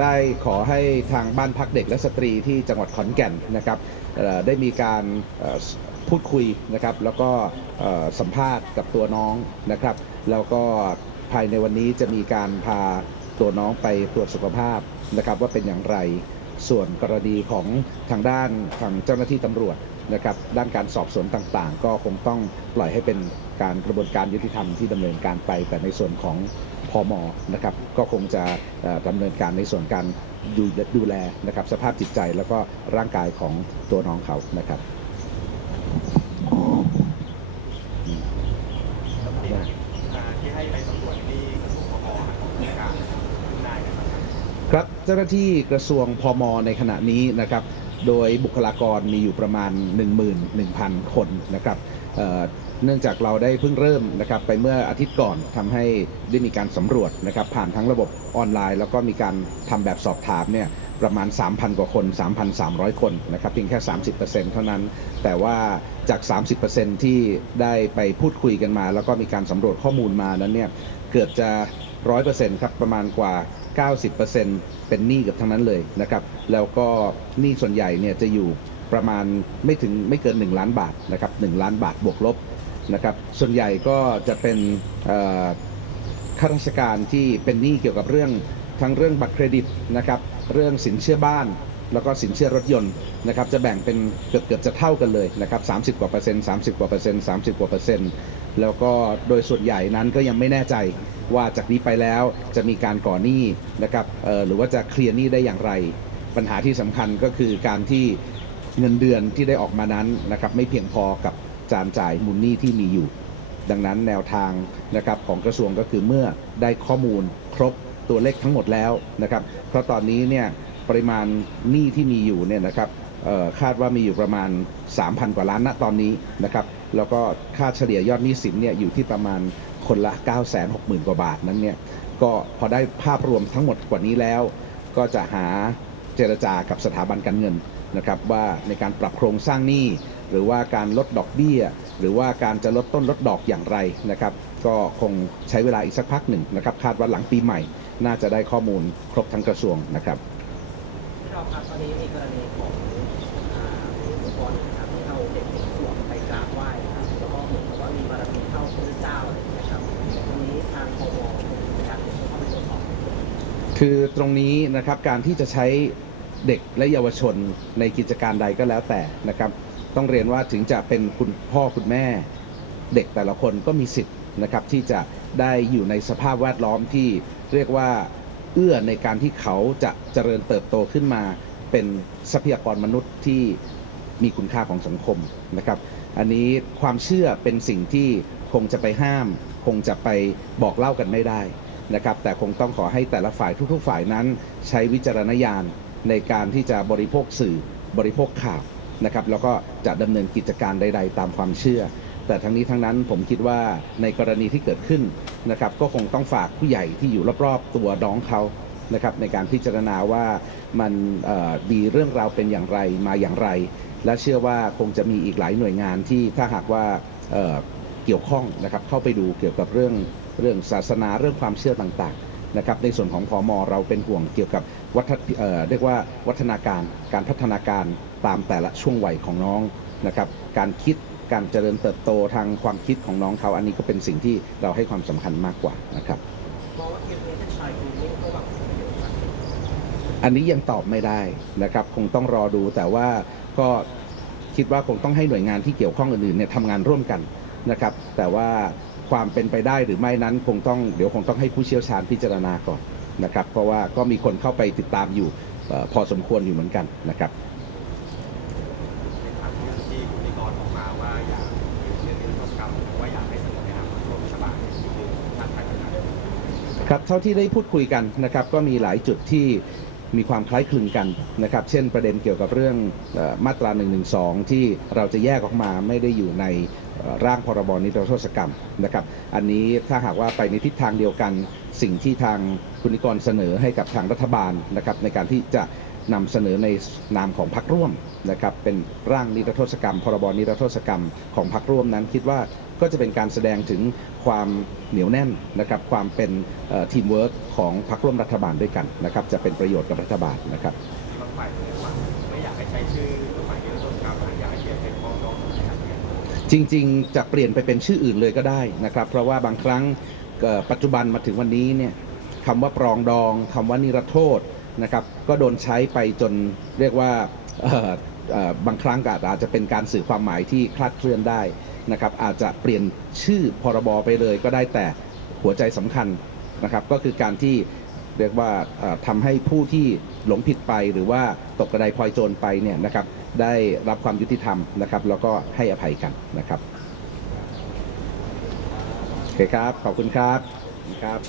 ได้ขอให้ทางบ้านพักเด็กและสตรีที่จังหวัดขอนแก่นนะครับได้มีการพูดคุยนะครับ แล้วก็สัมภาษณ์กับตัวน้องนะครับ แล้วก็ภายในวันนี้จะมีการพาตัวน้องไปตรวจสุขภาพนะครับ ว่าเป็นอย่างไรส่วนกรณีของทางด้านทางเจ้าหน้าที่ตำรวจ นะครับด้านการสอบสวนต่างๆ ก็คงต้องปล่อยให้เป็นการกระบวนการยุติธรรมที่ดำเนินการไป แต่ในส่วนของพอมนะครับก็คงจะเอ่อดำเนินการในส่วนการดูดูแลนะครับสภาพจิตใจแล้วก็ร่างกายของตัวน้องเขานะครับปกติอ่าที่ให้ไปสำรวจที่กระทรวงพมของราชการได้ไหมครับครับเจ้าหน้าที่กระทรวงพมในขณะนี้นะครับ โดยบุคลากรมีอยู่ประมาณ 11,000 คนนะครับเนื่องจากเราได้เพิ่งเริ่มนะครับไปเมื่ออาทิตย์ก่อนทำให้ได้มีการสำรวจนะครับผ่านทั้งระบบออนไลน์ แล้วก็มีการทำแบบสอบถามเนี่ยประมาณ 3,000 กว่าคน 3,300 คนนะครับเพียงแค่ 30%เท่านั้น แต่ว่าจาก 30%ที่ได้ไปพูดคุยกันมา แล้วก็มีการสำรวจข้อมูลมานั้นเนี่ยเกือบจะ 100%ครับประมาณกว่า 90%เป็นหนี้กับทั้งนั้นเลยนะครับ แล้วก็หนี้ส่วนใหญ่เนี่ยจะอยู่ประมาณไม่ถึงไม่เกิน 1 ล้านบาทนะครับ1ล้านบาทบวกลบนะครับ ส่วนใหญ่ก็จะเป็นข้าราชการที่เป็นหนี้เกี่ยวกับเรื่องทั้งเรื่องบัตรเครดิตนะครับ เรื่องสินเชื่อบ้าน แล้วก็สินเชื่อรถยนต์นะครับจะแบ่งเป็นเกือบเกือบจะเท่ากันเลยนะครับ30 กว่าเปอร์เซ็นต์30 กว่าเปอร์เซ็นต์30 กว่าเปอร์เซ็นต์แล้วก็โดยส่วนใหญ่นั้นก็ยังไม่แน่ใจว่าจากนี้ไปแล้วจะมีการก่อหนี้นะครับหรือว่าจะเคลียร์หนี้ได้อย่างไร ปัญหาที่สำคัญก็คือการที่เงินเดือนที่ได้ออกมานั้นนะครับไม่เพียงพอกับจานจ่ายมูลหนี้ที่มีอยู่ ดังนั้นแนวทางนะครับของกระทรวงก็คือเมื่อได้ข้อมูลครบตัวเลขทั้งหมดแล้วนะครับ เพราะตอนนี้เนี่ย ปริมาณหนี้ที่มีอยู่เนี่ยนะครับคาดว่ามีอยู่ประมาณ 3,000 กว่าล้านณตอนนี้นะครับแล้วก็ค่าเฉลี่ยยอดหนี้สินเนี่ยอยู่ที่ประมาณคนละ 9 6 0 0 0 0 กว่าบาทนั้นเนี่ยก็พอได้ภาพรวมทั้งหมดกว่านี้แล้ว ก็จะหาเจรจากับสถาบันการเงินนะครับว่าในการปรับโครงสร้างหนี้หรือว่าการลดดอกเบี้ย หรือว่าการจะลดต้นลดดอกอย่างไรนะครับ ก็คงใช้เวลาอีกสักพักหนึ่งนะครับ คาดว่าหลังปีใหม่ น่าจะได้ข้อมูลครบทั้งกระทรวงนะครับ ที่เราครับตอนนี้มีกรณีของอ่าองค์นะครับที่เอาเด็กสวมไปกราบไหว้ครับแล้วก็เหมือนกับว่ามีบารมีเข้าพระเจ้าอะไรอย่างเงี้ยครับวันนี้ทางพมนะครับเข้าไปตรวจสอบคือตรงนี้นะครับการที่จะใช้เด็กและเยาวชนในกิจการใดก็แล้วแต่นะครับ ต้องเรียนว่าถึงจะเป็นคุณพ่อคุณแม่ เด็กแต่ละคนก็มีสิทธิ์นะครับที่จะได้อยู่ในสภาพแวดล้อมที่เรียกว่า เอื้อในการที่เขาจะเจริญเติบโตขึ้นมา เป็นทรัพยากรมนุษย์ที่มีคุณค่าของสังคมนะครับ อันนี้ความเชื่อเป็นสิ่งที่คงจะไปห้าม คงจะไปบอกเล่ากันไม่ได้นะครับแต่คงต้องขอให้แต่ละฝ่ายทุก ๆ ฝ่ายนั้นใช้วิจารณญาณในการที่จะบริโภคสื่อบริโภคข่าวนะครับแล้วก็จะดำเนินกิจการใด ๆ ตามความเชื่อ แต่ทั้งนี้ทั้งนั้นผมคิดว่าในกรณีที่เกิดขึ้นนะครับก็คงต้องฝากผู้ใหญ่ที่อยู่รอบๆตัวน้องเขานะครับในการพิจารณาว่ามันเอ่อมีเรื่องราวเป็นอย่างไรมาอย่างไร และเชื่อว่าคงจะมีอีกหลายหน่วยงานที่ถ้าหากว่าเเกี่ยวข้องนะครับเข้าไปดูเกี่ยวกับเรื่องเรื่องศาสนาเรื่องความเชื่อต่างๆนะครับในส่วนของพอมเราเป็นห่วงเกี่ยวกับวัฒเเรียกว่าวัฒนาการการพัฒนาการตามแต่ละช่วงวัยของน้องนะครับการคิด การเจริญเติบโตทางความคิดของน้องเขาอันนี้ก็เป็นสิ่งที่เราให้ความสำคัญมากกว่านะครับอันนี้ยังตอบไม่ได้นะครับ คงต้องรอดูแต่ว่าก็คิดว่าคงต้องให้หน่วยงานที่เกี่ยวข้องอื่นๆเนี่ยทำงานร่วมกันนะครับ แต่ว่าความเป็นไปได้หรือไม่นั้นคงต้องเดี๋ยวคงต้องให้ผู้เชี่ยวชาญพิจารณาก่อนนะครับ เพราะว่าก็มีคนเข้าไปติดตามอยู่พอสมควรอยู่เหมือนกันนะครับ ครับเท่าที่ได้พูดคุยกันนะครับก็มีหลายจุดที่มีความคล้ายคลึงกันนะครับ เช่นประเด็นเกี่ยวกับเรื่องอมาตรา1นึที่เราจะแยกออกมาไม่ได้อยู่ในร่างพรบนิรโทษกรรมนะครับ อันนี้ถ้าหากว่าไปในทิศทางเดียวกัน สิ่งที่ทางคุณนิกรเสนอให้กับทางรัฐบาลนะครับในการที่จะนำเสนอในนามของพรรคร่วมนะครับเป็นร่างนิรโทษกรรม พรบนิรโทษกรรมของพรรคร่วมนั้นคิดว่า ก็จะเป็นการแสดงถึงความเหนียวแน่นนะครับความเป็นทีมเวิร์กของพรรคร่วมรัฐบาลด้วยกันนะครับจะเป็นประโยชน์กับรัฐบาลนะครับบางฝ่ายเนี่ยว่าไม่อยากให้ใช้ชื่อกฎหมายนิรโทษกรรมอยากให้เปลี่ยนเป็นปองดองอะไรครับเนี่ยจริง ๆ จะเปลี่ยนไปเป็นชื่ออื่นเลยก็ได้นะครับเพราะว่าบางครั้งเอ่อปัจจุบันมาถึงวันนี้เนี่ยคำว่าปรองดองคำว่านิรโทษนะครับก็โดนใช้ไปจนเรียกว่าเอ่อเอ่อบางครั้งก็อาจจะเป็นการสื่อความหมายที่คลาดเคลื่อนได้ นะครับอาจจะเปลี่ยนชื่อพรบไปเลยก็ได้แต่หัวใจสำคัญนะครับก็คือการที่เรียกว่าเอ่อทำให้ผู้ที่หลงผิดไปหรือว่าตกกระไดพลอยโจรไปเนี่ยนะครับได้รับความยุติธรรมนะครับ แล้วก็ให้อภัยกันนะครับโอเคครับ ขอบคุณครับครับ